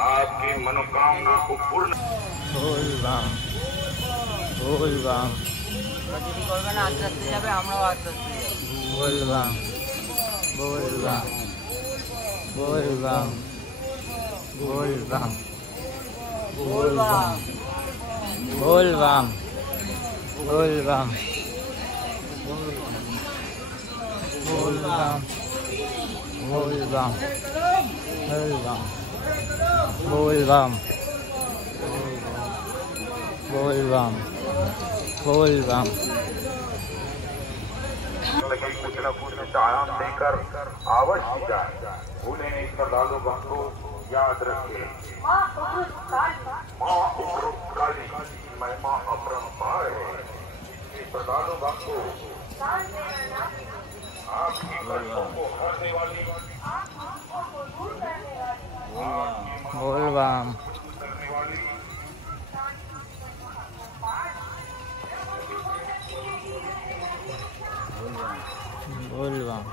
आपकी मनोकामना को पूर्ण। बोल बम बोल बम যদি করবে না আস্তে আস্তে যাবে, আমরাও আস্তে আস্তে যাবো। बोल बम बोल बम बोल बम बोल बम बोल बम बोल बम बोल बम बोल बम बोल बम बोल बम बोल बम बोल बम कुछ न कुछ आयाम देकर अवश्य जाए। भूले नहीं श्रद्धालु को याद रखे। माँ उपरोक्तकाली महिमा अपरंपार है। श्रद्धालु को आपकी कष्टों को हरने वाली, बोल बम बोल बम